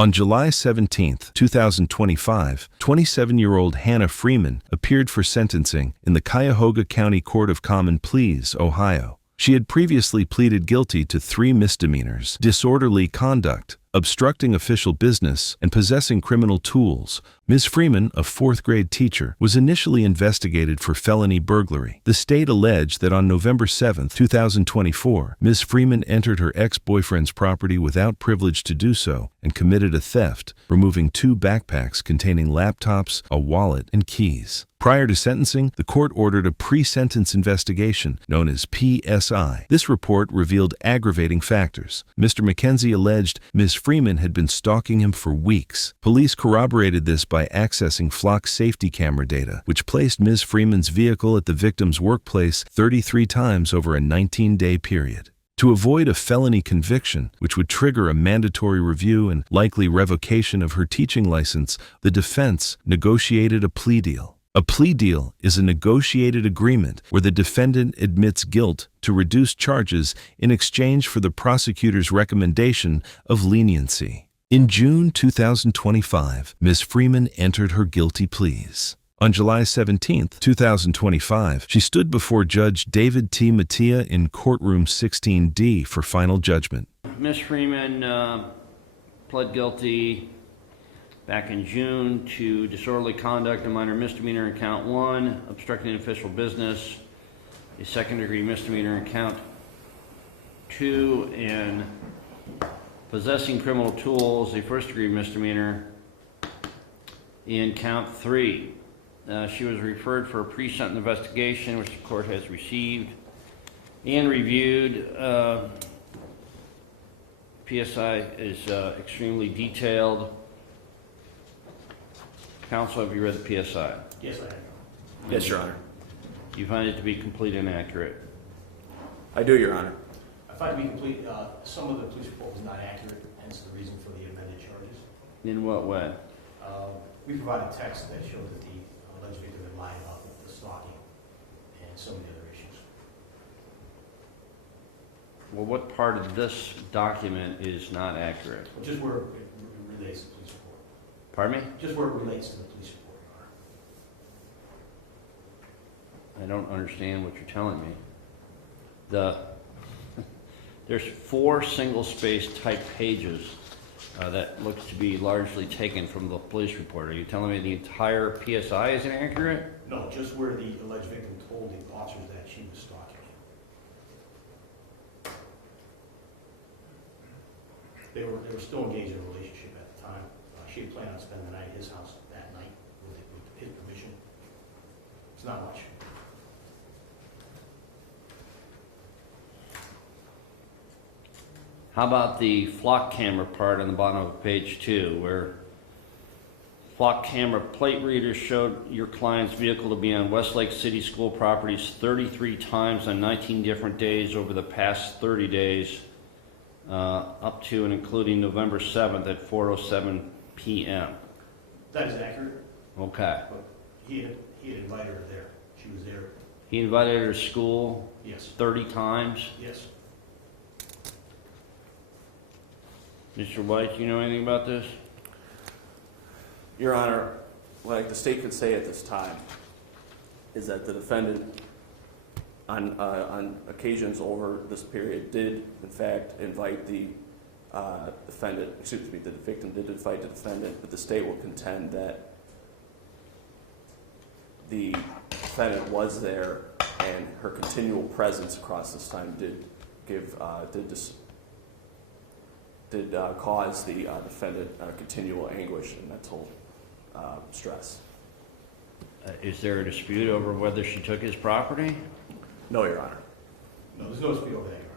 On July 17, 2025, 27-year-old Hannah Freeman appeared for sentencing in the Cuyahoga County Court of Common Pleas, Ohio. She had previously pleaded guilty to 3 misdemeanors: disorderly conduct, obstructing official business, and possessing criminal tools. Ms. Freeman, a 4th-grade teacher, was initially investigated for felony burglary. The state alleged that on November 7, 2024, Ms. Freeman entered her ex-boyfriend's property without privilege to do so and committed a theft, removing 2 backpacks containing laptops, a wallet, and keys. Prior to sentencing, the court ordered a pre-sentence investigation, known as PSI. This report revealed aggravating factors. Mr. McKenzie alleged Ms. Freeman had been stalking him for weeks. Police corroborated this by accessing flock safety camera data, which placed Ms. Freeman's vehicle at the victim's workplace 33 times over a 19-day period. To avoid a felony conviction, which would trigger a mandatory review and likely revocation of her teaching license, the defense negotiated a plea deal. A plea deal is a negotiated agreement where the defendant admits guilt to reduce charges in exchange for the prosecutor's recommendation of leniency. In June 2025, Ms. Freeman entered her guilty pleas. On July 17, 2025, she stood before Judge David T. Mattia in courtroom 16D for final judgment. Ms. Freeman pled guilty back in June to disorderly conduct, a minor misdemeanor in count 1, obstructing official business, a second-degree misdemeanor in count 2, and possessing criminal tools, a first-degree misdemeanor in count 3. She was referred for a pre-sentence investigation, which the court has received and reviewed. PSI is extremely detailed. Counsel, have you read the PSI? Yes, I have. Yes, Your Honor. You find it to be complete and accurate? I do, Your Honor. I find it to be complete. Some of the police report was not accurate, hence the reason for the amended charges. In what way? We provided text that showed that the alleged victim had lied about the stalking and so many other issues. Well, what part of this document is not accurate? Well, just where it relates to the police report. Pardon me? Just where it relates to the police report, Your Honor. I don't understand what you're telling me. There's 4 single-space type pages that looks to be largely taken from the police report. Are you telling me the entire PSI is inaccurate? No, just where the alleged victim told the officers that she was stalking him. They were still engaged in a relationship at the time. She had planned on spending the night at his house that night with his permission. It's not much. How about the flock camera part on the bottom of page 2, where flock camera plate readers showed your client's vehicle to be on Westlake City School properties 33 times on 19 different days over the past 30 days, up to and including November 7th at 4:07 p.m. That is accurate. Okay. But he had invited her there. She was there. He invited her to school Yes. 30 times? Yes. Mr. White, do you know anything about this? Your Honor, what the state could say at this time is that the defendant, on occasions over this period, did in fact invite the the victim did invite the defendant, but the state will contend that the defendant was there and her continual presence across this time did cause the defendant continual anguish and mental stress. Is there a dispute over whether she took his property? No, Your Honor. No, there's no dispute over that, Your Honor.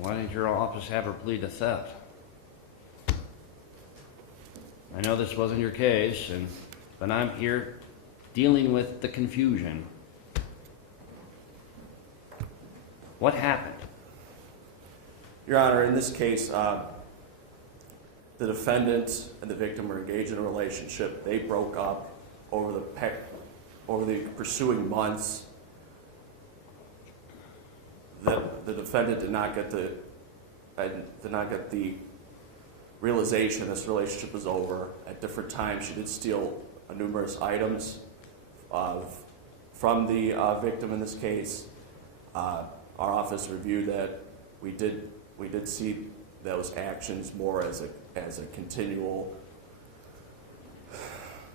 Why didn't your office have her plead to theft? I know this wasn't your case, but I'm here dealing with the confusion. What happened? Your Honor, in this case, the defendant and the victim were engaged in a relationship. They broke up over the pursuing months. The defendant did not get the realization this relationship was over. At different times, she did steal numerous items from the victim in this case. Our office reviewed that. We did see those actions more as a continual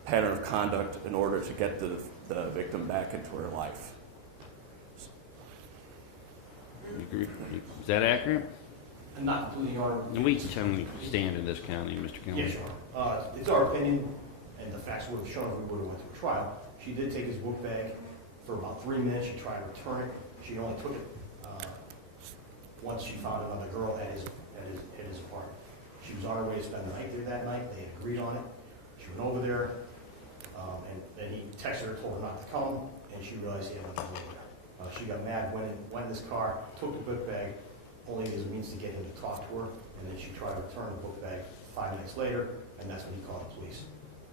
pattern of conduct in order to get the victim back into her life. You agree? Is that accurate? And not including our... And we can tell we stand in this county, Mr. Kelly. Yes, Your Honor. It's our opinion, and the facts would have shown if we would have went to a trial. She did take his book bag for about 3 minutes. She tried to return it. She only took it once she found another girl at his apartment. She was on her way to spend the night there that night. They had agreed on it. She went over there, and then he texted her, told her not to come, and she realized he had nothing over there. She got mad, went in his car, took the book bag, only as a means to get him to talk to her, and then she tried to return the book bag 5 minutes later, and that's when he called the police.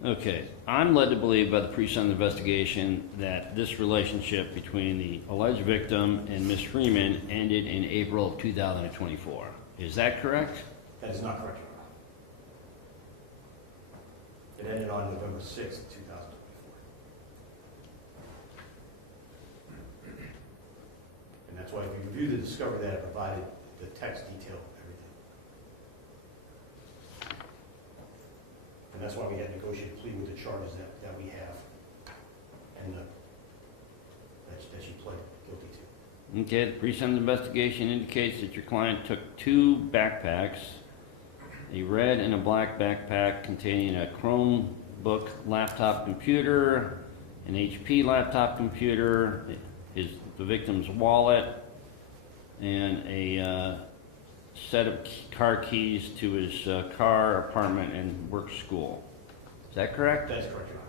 Okay, I'm led to believe by the pre-sentence investigation that this relationship between the alleged victim and Ms. Freeman ended in April of 2024. Is that correct? That is not correct, Your Honor. It ended on November 6th, 2024. And that's why if you review the discovery that I provided, the text detail everything. And that's why we had negotiated plea with the charges that we have and that she pled guilty to. Okay, the pre-sentence investigation indicates that your client took 2 backpacks, a red and a black backpack containing a Chromebook laptop computer, an HP laptop computer, the victim's wallet, and a set of car keys to his car, apartment, and work school. Is that correct? That is correct, Your Honor.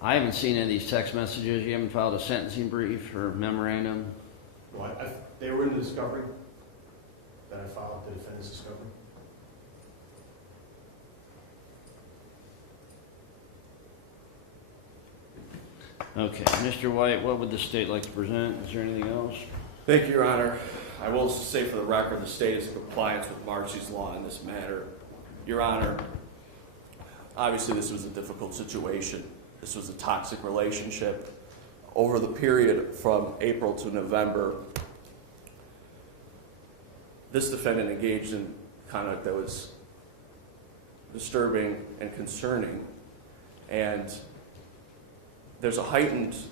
I haven't seen any of these text messages. You haven't filed a sentencing brief or memorandum? Well, they were in the discovery that I filed, the defendant's discovery. Okay, Mr. White, what would the state like to present? Is there anything else? Thank you, Your Honor. I will say for the record, the state is in compliance with Marcy's law in this matter. Your Honor, obviously this was a difficult situation. This was a toxic relationship. Over the period from April to November, this defendant engaged in conduct that was disturbing and concerning. And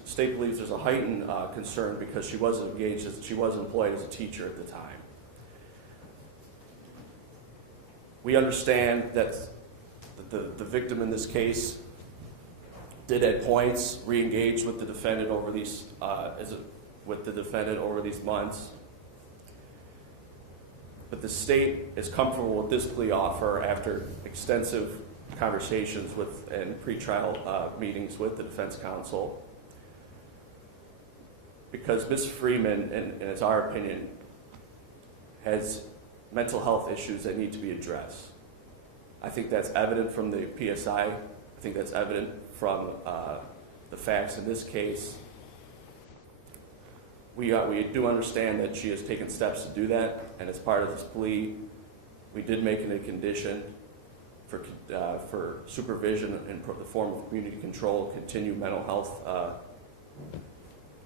state believes there's a heightened concern because she was engaged, she was employed as a teacher at the time. We understand that the victim in this case did at points re-engage with the defendant over these months. But the state is comfortable with this plea offer after extensive conversations and pretrial meetings with the defense counsel, because Ms. Freeman, and it's our opinion, has mental health issues that need to be addressed. I think that's evident from the PSI. I think that's evident from the facts in this case. We do understand that she has taken steps to do that, and as part of this plea, we did make it a condition for supervision in the form of community control, continued mental health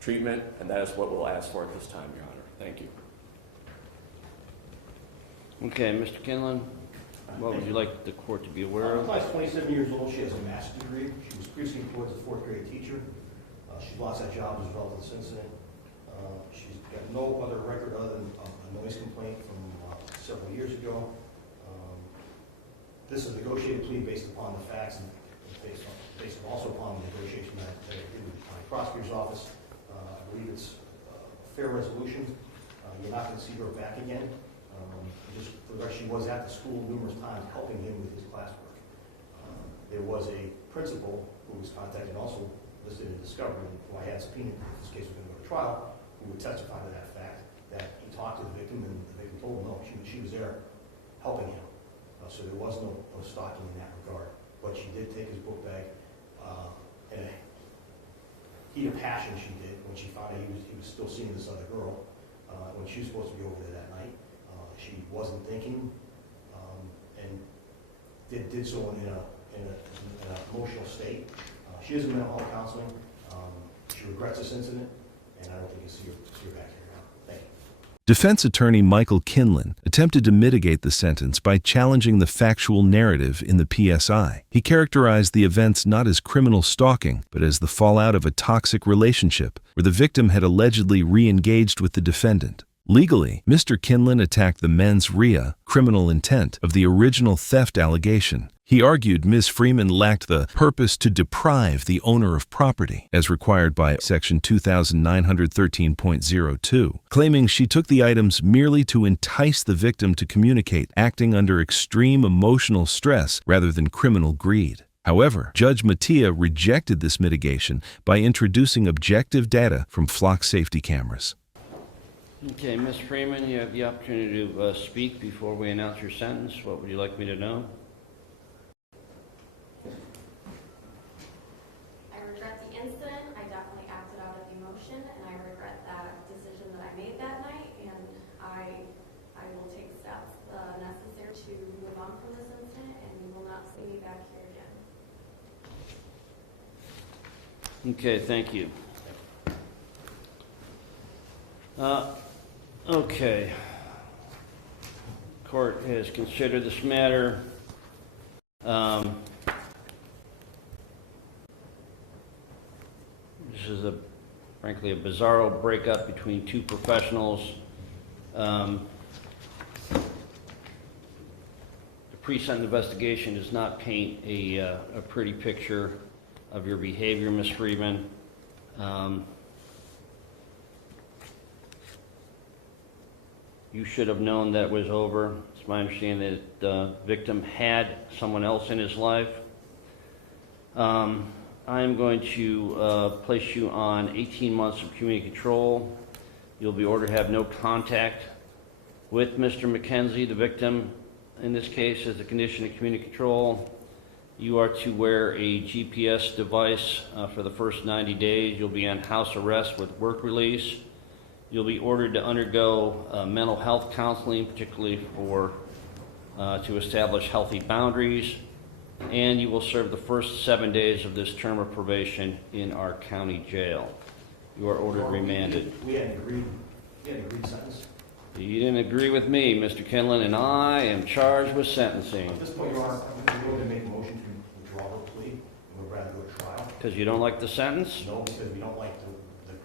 treatment, and that is what we'll ask for at this time, Your Honor. Thank you. Okay, Mr. Kinlan, what would you like the court to be aware My of? client's 27 years old. She has a master's degree. She was previously employed as a 4th grade teacher. She lost that job as a result of this incident. She's got no other record other than a noise complaint from several years ago. This is a negotiated plea based upon the facts and based also upon the negotiation that I did with the county prosecutor's office. I believe it's a fair resolution. You're not going to see her back again. Just for the record, she was at the school numerous times helping him with his classwork. There was a principal who was contacted, also listed in discovery, who I had subpoenaed if this case was going to go to trial, who would testify to that fact, that he talked to the victim and the victim told him no, she was there helping him. So there was no stalking in that regard. but she did take his book bag in a heat of passion. She did when she found out he was still seeing this other girl when she was supposed to be over there that night. She wasn't thinking and did so in an emotional state. She is in mental health counseling. She regrets this incident, and I don't think you'll see her back here now. Thank you. Defense attorney Michael Kinlan attempted to mitigate the sentence by challenging the factual narrative in the PSI. He characterized the events not as criminal stalking, but as the fallout of a toxic relationship where the victim had allegedly re-engaged with the defendant. Legally, Mr. Kinlan attacked the mens rea, criminal intent, of the original theft allegation. He argued Ms. Freeman lacked the purpose to deprive the owner of property, as required by Section 2913.02, claiming she took the items merely to entice the victim to communicate, acting under extreme emotional stress rather than criminal greed. However, Judge Mattia rejected this mitigation by introducing objective data from flock safety cameras. Okay, Ms. Freeman, you have the opportunity to speak before we announce your sentence. What would you like me to know? I regret the incident. I definitely acted out of emotion, and I regret that decision that I made that night, and I will take steps necessary to move on from this incident, and you will not see me back here again. Okay, thank you. Okay. Court has considered this matter. This is frankly a bizarro breakup between two professionals. The pre-sentence investigation does not paint a pretty picture of your behavior, Ms. Freeman. You should have known that was over. It's my understanding that the victim had someone else in his life. I am going to place you on 18 months of community control. You'll be ordered to have no contact with Mr. McKenzie, the victim. In this case, as a condition of community control, you are to wear a GPS device for the first 90 days. You'll be on house arrest with work release. You'll be ordered to undergo mental health counseling, particularly to establish healthy boundaries, and you will serve the first 7 days of this term of probation in our county jail. You are ordered remanded. We had an agreed sentence. You didn't agree with me, Mr. Kinlan, and I am charged with sentencing. At this point, Your Honor, I'm going to make a motion to withdraw her plea, and we'd rather go to trial. Because you don't like the sentence? No, because we don't like the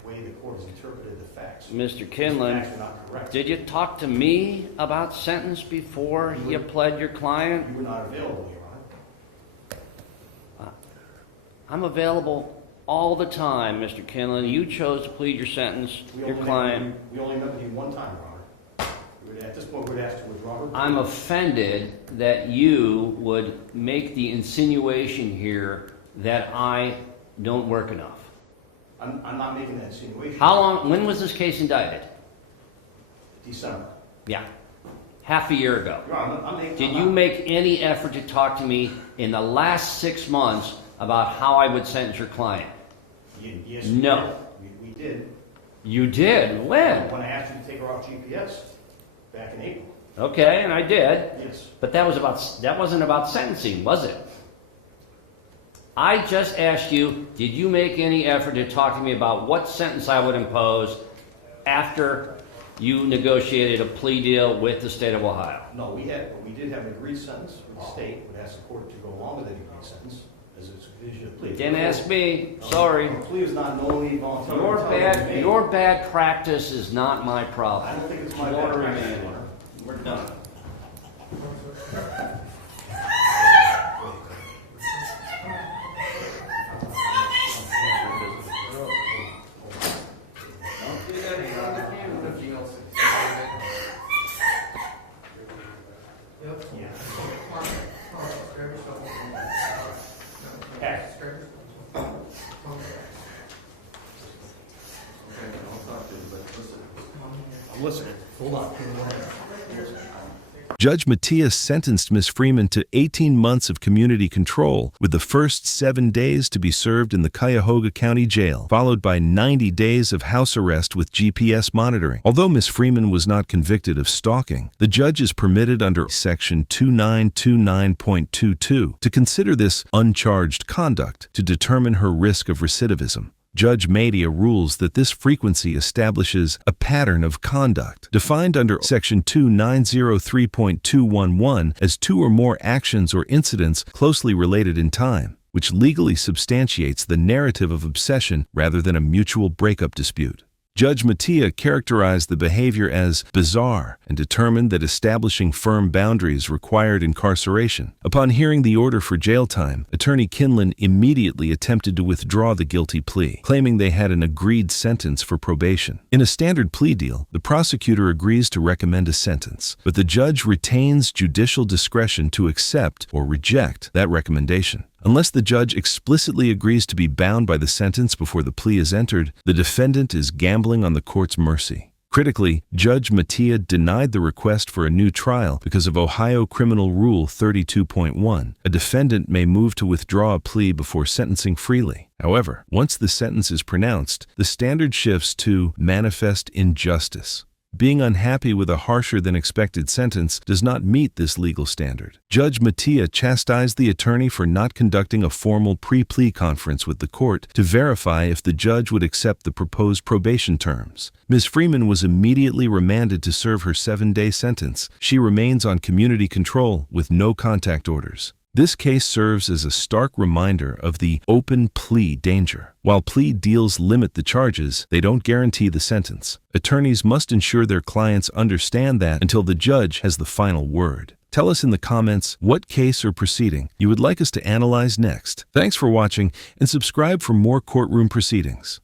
way the court has interpreted the facts. Mr. The Kinlan, facts are not correct. did you talk to me about sentence before you pled your client? You were not available, Your Honor. I'm available all the time, Mr. Kinlan. You chose to plead your sentence, your client. We only met with you one time, Your Honor. At this point, we'd ask to withdraw her plea. I'm offended that you would make the insinuation here that I don't work enough. I'm not making that insinuation. How long, when was this case indicted? December. Yeah, half a year ago. Your Honor, Did you make any effort to talk to me in the last 6 months about how I would sentence your client? Yes, No. we did. You did? When? When I asked you to take her off GPS back in April. Okay, and I did. Yes. But that wasn't about sentencing, was it? I just asked you, did you make any effort to talk to me about what sentence I would impose after you negotiated a plea deal with the state of Ohio? No, we did have an agreed sentence with the state. We'd ask the court to go along with that agreed sentence as it's a condition of plea. Didn't ask me. Sorry. The plea is not knowingly voluntary. Your bad practice is not my problem. I don't think it's my Order bad practice, remanded. Your Honor. We're done. Listen, hold on. Judge Matias sentenced Ms. Freeman to 18 months of community control, with the first 7 days to be served in the Cuyahoga County Jail, followed by 90 days of house arrest with GPS monitoring. Although Ms. Freeman was not convicted of stalking, the judge is permitted under Section 2929.22 to consider this uncharged conduct to determine her risk of recidivism. Judge Madia rules that this frequency establishes a pattern of conduct, defined under Section 2903.211 as 2 or more actions or incidents closely related in time, which legally substantiates the narrative of obsession rather than a mutual breakup dispute. Judge Matia characterized the behavior as bizarre and determined that establishing firm boundaries required incarceration. Upon hearing the order for jail time, Attorney Kinlan immediately attempted to withdraw the guilty plea, claiming they had an agreed sentence for probation. In a standard plea deal, the prosecutor agrees to recommend a sentence, but the judge retains judicial discretion to accept or reject that recommendation. Unless the judge explicitly agrees to be bound by the sentence before the plea is entered, the defendant is gambling on the court's mercy. Critically, Judge Matia denied the request for a new trial because of Ohio Criminal Rule 32.1. A defendant may move to withdraw a plea before sentencing freely. However, once the sentence is pronounced, the standard shifts to manifest injustice. Being unhappy with a harsher than expected sentence does not meet this legal standard. Judge Matia chastised the attorney for not conducting a formal pre-plea conference with the court to verify if the judge would accept the proposed probation terms. Ms. Freeman was immediately remanded to serve her 7-day sentence. She remains on community control with no contact orders. This case serves as a stark reminder of the open plea danger. While plea deals limit the charges, they don't guarantee the sentence. Attorneys must ensure their clients understand that until the judge has the final word. Tell us in the comments what case or proceeding you would like us to analyze next. Thanks for watching, and subscribe for more courtroom proceedings.